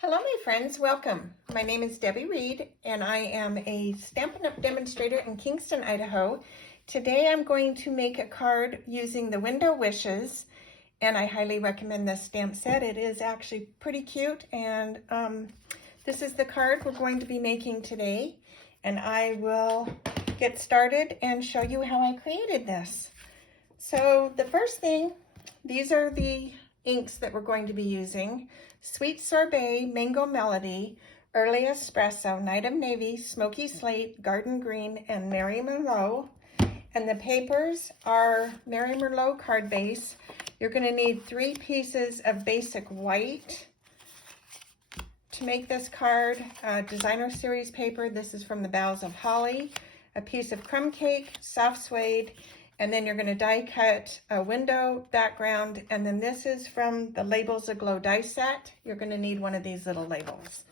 Hello my friends, welcome. My name is Debbie Reed and I am a Stampin' Up! Demonstrator in Kingston, Idaho. Today I'm going to make a card using the Window Wishes and I highly recommend this stamp set. It is actually pretty cute and this is the card we're going to be making today and I will get started and show you how I created this. So the first thing, these are the inks that we're going to be using. Sweet Sorbet, Mango Melody, Early Espresso, Night of Navy, Smokey Slate, Garden Green, and Merlot. And the papers are Merlot card base. You're going to need 3 pieces of basic white to make this card. Designer series paper, this is from the Boughs of Holly. A piece of crumb cake, soft suede, and then you're going to die cut a window background, and then this is from the Labels Aglow die set. You're going to need one of these little labels.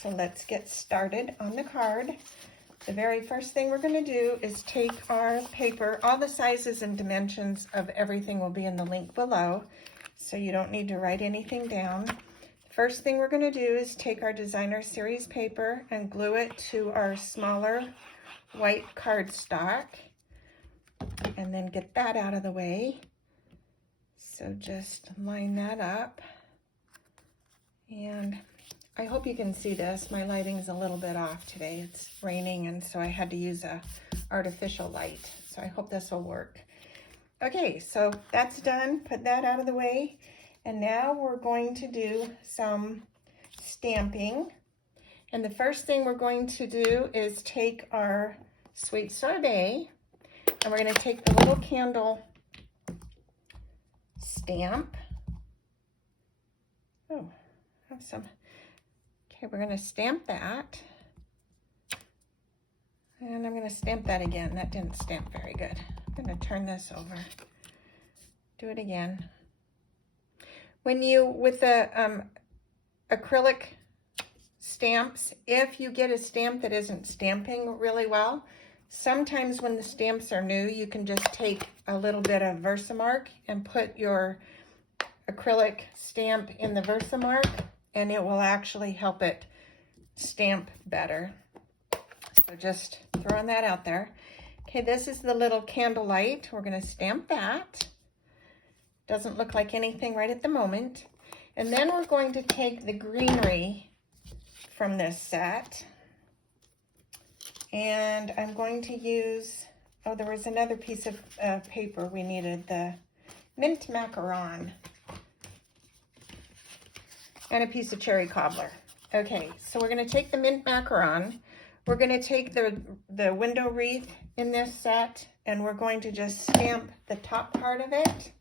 So let's get started on the card. The very first thing we're going to do is take our paper. All the sizes and dimensions of everything will be in the link below, so you don't need to write anything down. First thing we're going to do is take our designer series paper and glue it to our smaller white cardstock. And then get that out of the way. So just line that up. And I hope you can see this. My lighting's a little bit off today. It's raining and so I had to use a artificial light. So I hope this will work. Okay, so that's done. Put that out of the way. And now we're going to do some stamping. And the first thing we're going to do is take our Sweet Sorbet. And we're going to take the little candle stamp. Oh, I have some. Okay, we're going to stamp that. And I'm going to stamp that again. That didn't stamp very good. I'm going to turn this over. Do it again. When you, with the acrylic stamps, if you get a stamp that isn't stamping really well, sometimes when the stamps are new, you can just take a little bit of Versamark and put your acrylic stamp in the Versamark, and it will actually help it stamp better. So just throwing that out there. Okay, this is the little candlelight. We're going to stamp that. Doesn't look like anything right at the moment. And then we're going to take the greenery from this set. And I'm going to use, oh, there was another piece of paper we needed, the mint macaron, and a piece of cherry cobbler. Okay, so we're going to take the mint macaron. We're going to take the window wreath in this set, and we're going to just stamp the top part of it.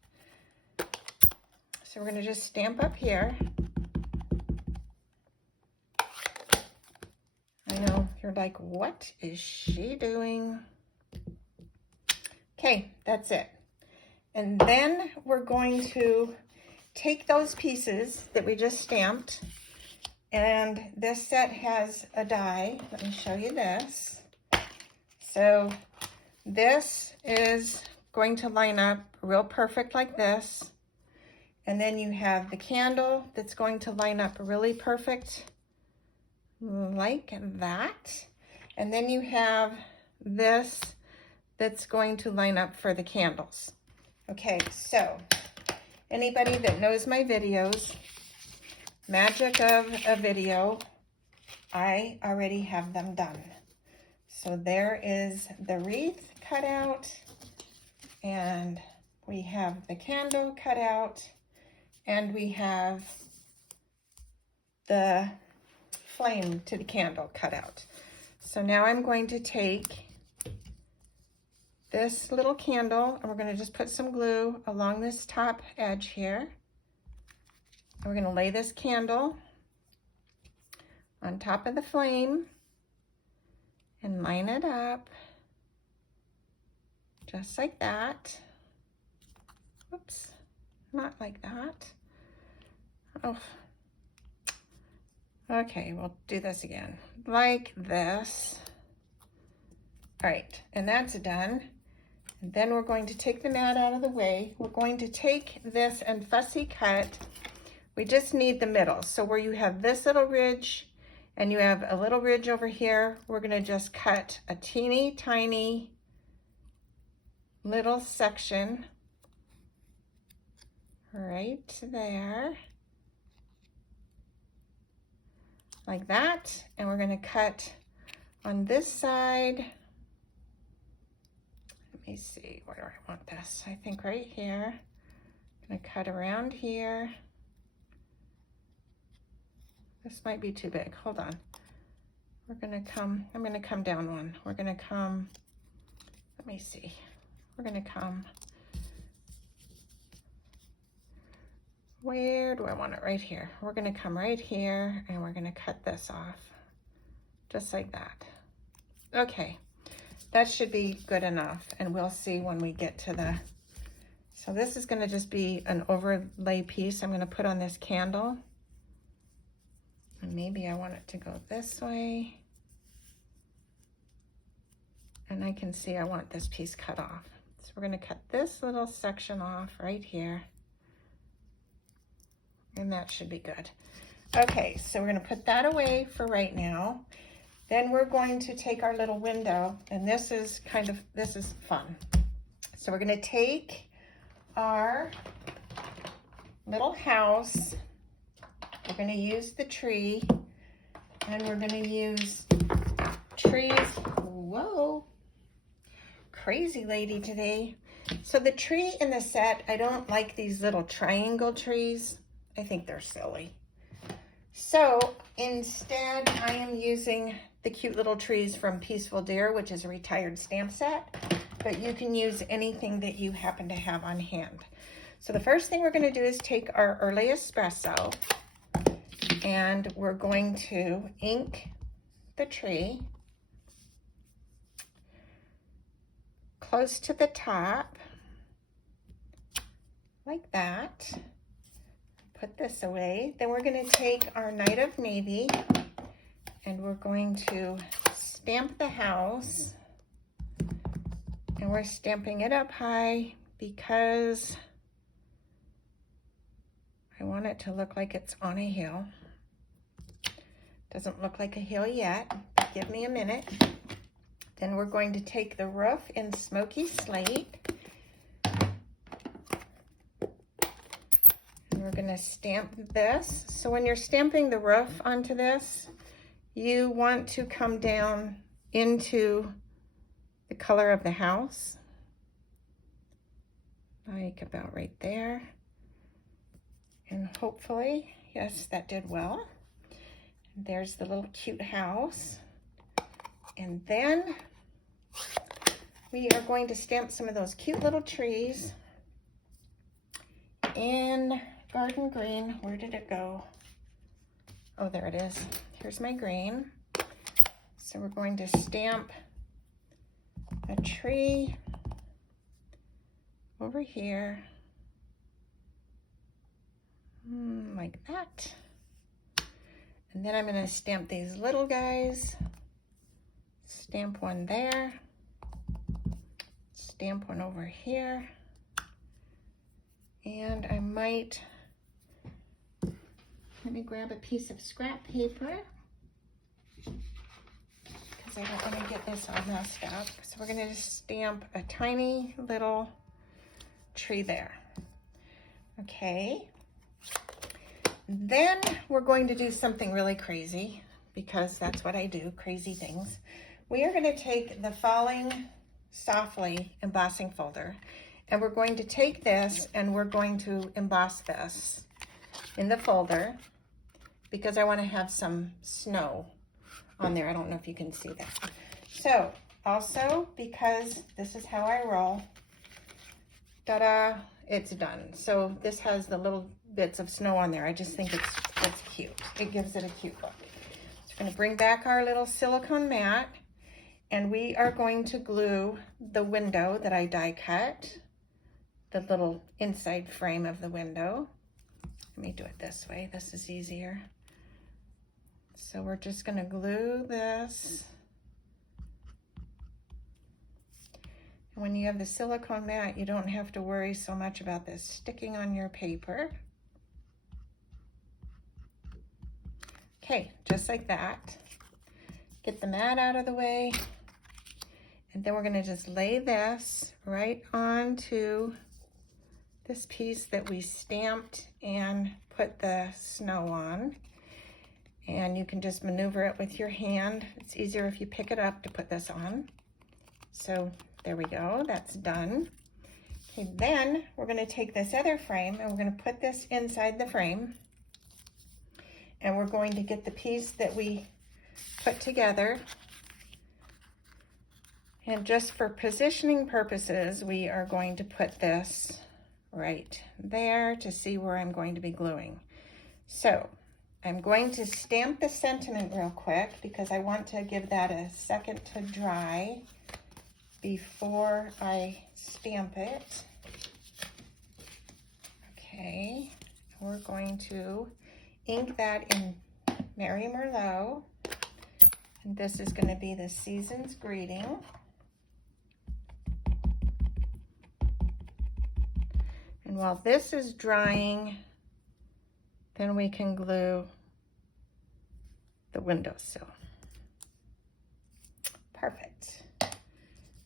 So we're going to just stamp up here. I know, you're like, what is she doing? Okay, that's it. And then we're going to take those pieces that we just stamped, and this set has a die. Let me show you this. So this is going to line up real perfect like this. And then you have the candle that's going to line up really perfect like that. And then you have this that's going to line up for the candles. Okay, so anybody that knows my videos, magic of a video, I already have them done. So there is the wreath cut out, and we have the candle cut out, and we have the flame to the candle cut out. So now I'm going to take this little candle and we're going to just put some glue along this top edge here. And we're going to lay this candle on top of the flame and line it up just like that. Whoops, not like that. Oh. Okay, we'll do this again, like this. All right, and that's done. And then we're going to take the mat out of the way. We're going to take this and fussy cut We just need the middle. So where you have this little ridge and you have a little ridge over here, we're gonna just cut a teeny tiny little section right there, like that. And we're gonna cut on this side. Let me see, where do I want this? I think right here. I'm gonna cut around here. This might be too big, hold on. I'm gonna come down one. We're gonna come, let me see. We're gonna come, where do I want it? Right here. We're gonna come right here and we're gonna cut this off, just like that. Okay, that should be good enough, and we'll see when we get to the, so this is gonna just be an overlay piece I'm gonna put on this candle. And maybe I want it to go this way. And I can see I want this piece cut off. So we're gonna cut this little section off right here. And that should be good. Okay, so we're gonna put that away for right now. Then we're going to take our little window, and this is fun. So we're gonna take our little house. We're gonna use the tree, and we're gonna use trees. Whoa, crazy lady today. So the tree in the set, I don't like these little triangle trees. I think they're silly. So instead, I am using the cute little trees from Peaceful Deer, which is a retired stamp set, but you can use anything that you happen to have on hand. So the first thing we're gonna do is take our early espresso, and we're going to ink the tree close to the top, like that. Put this away. Then we're going to take our Night of Navy, and we're going to stamp the house, and we're stamping it up high because I want it to look like it's on a hill. Doesn't look like a hill yet. Give me a minute. Then we're going to take the roof in Smokey Slate. And we're going to stamp this. So when you're stamping the roof onto this, you want to come down into the color of the house. Like about right there. And hopefully, yes, that did well. There's the little cute house. And then we are going to stamp some of those cute little trees in garden green. Where did it go? Oh, there it is. Here's my green. So we're going to stamp a tree over here, like that. And then I'm going to stamp these little guys. Stamp one there. Stamp one over here. And I might, let me grab a piece of scrap paper because I don't want to get this all messed up. So we're going to stamp a tiny little tree there. Okay. Then we're going to do something really crazy, because that's what I do, crazy things. We are going to take the Falling Softly embossing folder, and we're going to take this and we're going to emboss this in the folder because I want to have some snow on there. I don't know if you can see that. So also, because this is how I roll, ta-da, it's done. So this has the little bits of snow on there. I just think it's cute. It gives it a cute look. So we're going to bring back our little silicone mat, and we are going to glue the window that I die cut, the little inside frame of the window. Let me do it this way. This is easier. So we're just going to glue this. And when you have the silicone mat, you don't have to worry so much about this sticking on your paper. Okay, just like that. Get the mat out of the way. And then we're gonna just lay this right onto this piece that we stamped and put the snow on. And you can just maneuver it with your hand. It's easier if you pick it up to put this on. So there we go, that's done. Okay, then we're gonna take this other frame and we're gonna put this inside the frame. And we're going to get the piece that we put together. And just for positioning purposes, we are going to put this right there to see where I'm going to be gluing. So I'm going to stamp the sentiment real quick because I want to give that a second to dry before I stamp it. Okay, we're going to ink that in Merry Merlot. And this is going to be the season's greeting. And while this is drying, then we can glue the windowsill. Perfect.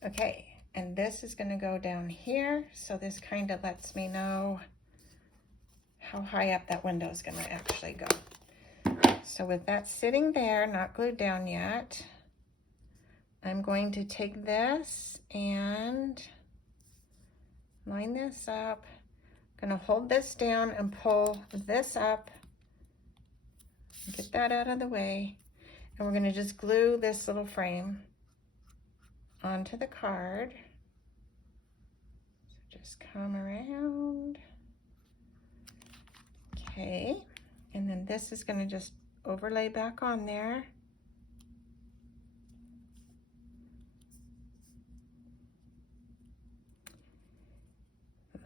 Okay, and this is gonna go down here, so this kind of lets me know how high up that window is gonna actually go. So with that sitting there, not glued down yet, I'm going to take this and line this up. I'm gonna hold this down and pull this up. Get that out of the way. And we're gonna just glue this little frame onto the card. So just come around. Okay, and then this is gonna just overlay back on there.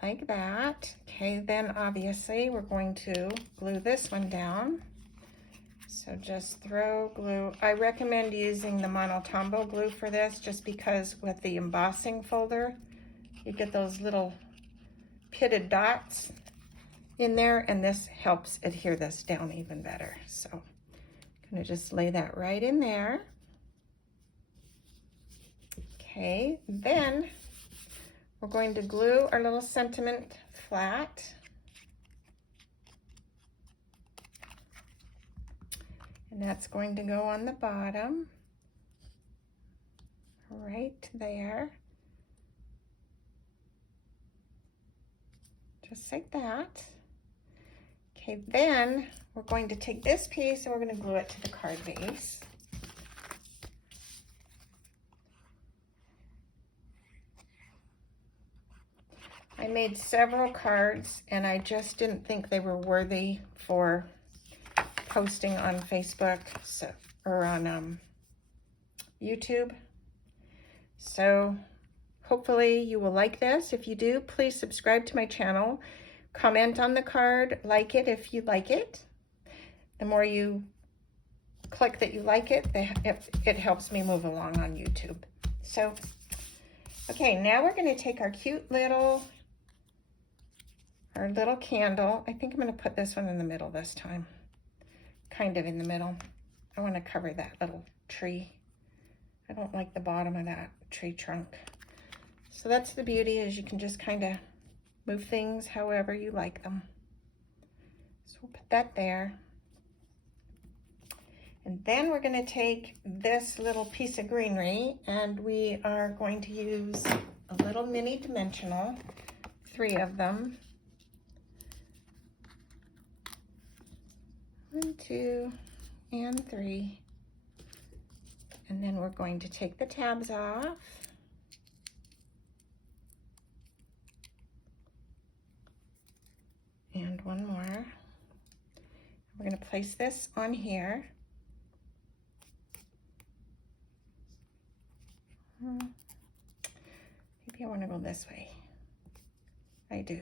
Like that. Okay, then obviously we're going to glue this one down. So just throw glue. I recommend using the Monotombo glue for this just because with the embossing folder, you get those little pitted dots in there and this helps adhere this down even better. So I'm gonna just lay that right in there. Okay, then we're going to glue our little sentiment flat. And that's going to go on the bottom, right there. Just like that. Okay, then we're going to take this piece and we're going to glue it to the card base. I made several cards and I just didn't think they were worthy for posting on Facebook or on YouTube. So hopefully you will like this. If you do, please subscribe to my channel. Comment on the card, like it if you like it. The more you click that you like it, it helps me move along on YouTube. So, okay, now we're going to take our cute little candle. I think I'm going to put this one in the middle this time. Kind of in the middle. I want to cover that little tree. I don't like the bottom of that tree trunk. So that's the beauty, is you can just kind of move things however you like them. So we'll put that there. And then we're going to take this little piece of greenery and we are going to use a little mini dimensional, 3 of them. 1, 2, and 3. And then we're going to take the tabs off. And one more. We're going to place this on here. Maybe I want to go this way. I do.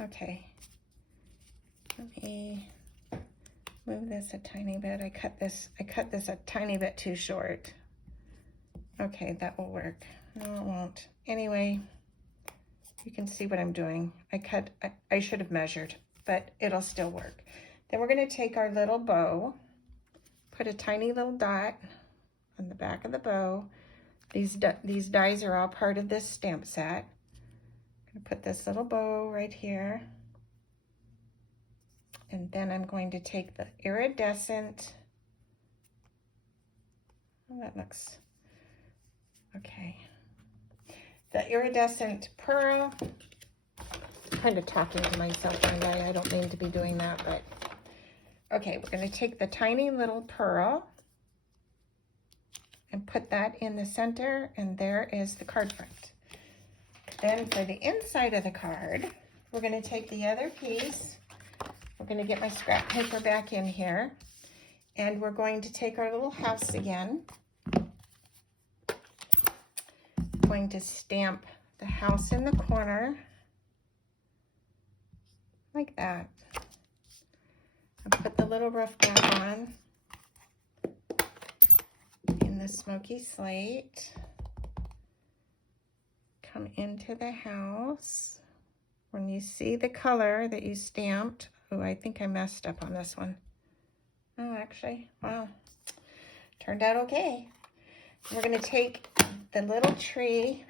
Okay. Let me move this a tiny bit. I cut this a tiny bit too short. Okay, that will work. No, it won't. Anyway, you can see what I'm doing. I should have measured, but it'll still work. Then we're going to take our little bow, put a tiny little dot on the back of the bow. These dies are all part of this stamp set. I'm going to put this little bow right here. And then I'm going to take the iridescent. Oh, that looks okay. The iridescent pearl. I'm kind of talking to myself, aren't I? I don't mean to be doing that, but okay, we're going to take the tiny little pearl and put that in the center, and there is the card front. Then for the inside of the card, we're going to take the other piece. We're going to get my scrap paper back in here, and we're going to take our little house again. I'm going to stamp the house in the corner like that. And put the little roof back on in the Smokey Slate. Come into the house. When you see the color that you stamped, oh, I think I messed up on this one. Oh, actually, wow. Turned out okay. We're going to take the little tree.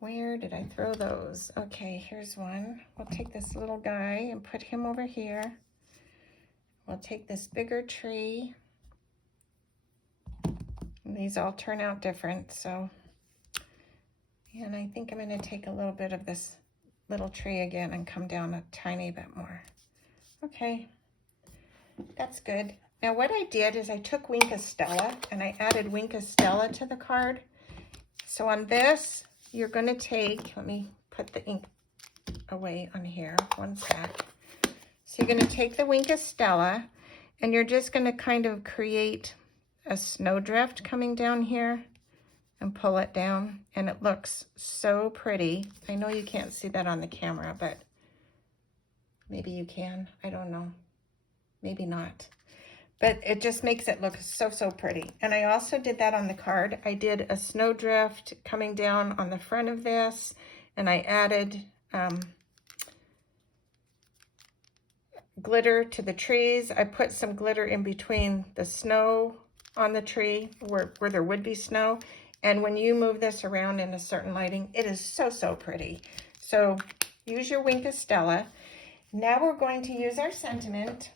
Where did I throw those? Okay, here's one. We'll take this little guy and put him over here. We'll take this bigger tree. And these all turn out different, so. And I think I'm going to take a little bit of this little tree again and come down a tiny bit more. Okay, that's good. Now what I did is I took Wink Stella and I added Wink Stella to the card. So on this, you're going to take, let me put the ink away on here, one sec. So you're going to take the Wink Stella and you're just going to kind of create a snowdrift coming down here and pull it down, and it looks so pretty. I know you can't see that on the camera, but maybe you can. I don't know. Maybe not. But it just makes it look so, so pretty. And I also did that on the card. I did a snowdrift coming down on the front of this, and I added glitter to the trees. I put some glitter in between the snow on the tree where there would be snow. And when you move this around in a certain lighting, it is so, so pretty. So use your Wink Stella. Now we're going to use our sentiment,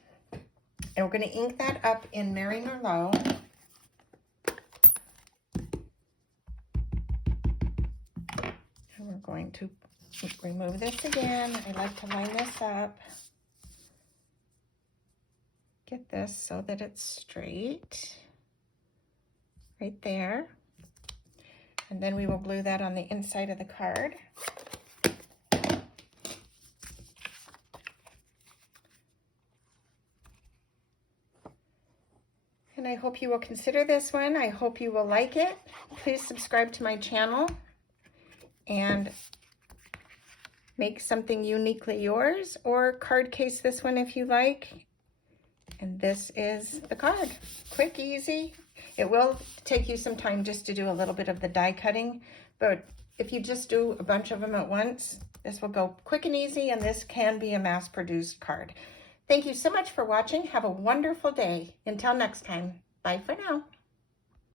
and we're going to ink that up in Merlot. And we're going to remove this again. I like to line this up. Get this so that it's straight. Right there. And then we will glue that on the inside of the card. And I hope you will consider this one. I hope you will like it. Please subscribe to my channel and make something uniquely yours, or card case this one if you like. And this is the card. Quick, easy. It will take you some time just to do a little bit of the die cutting, but if you just do a bunch of them at once, this will go quick and easy, and this can be a mass-produced card. Thank you so much for watching. Have a wonderful day. Until next time, bye for now.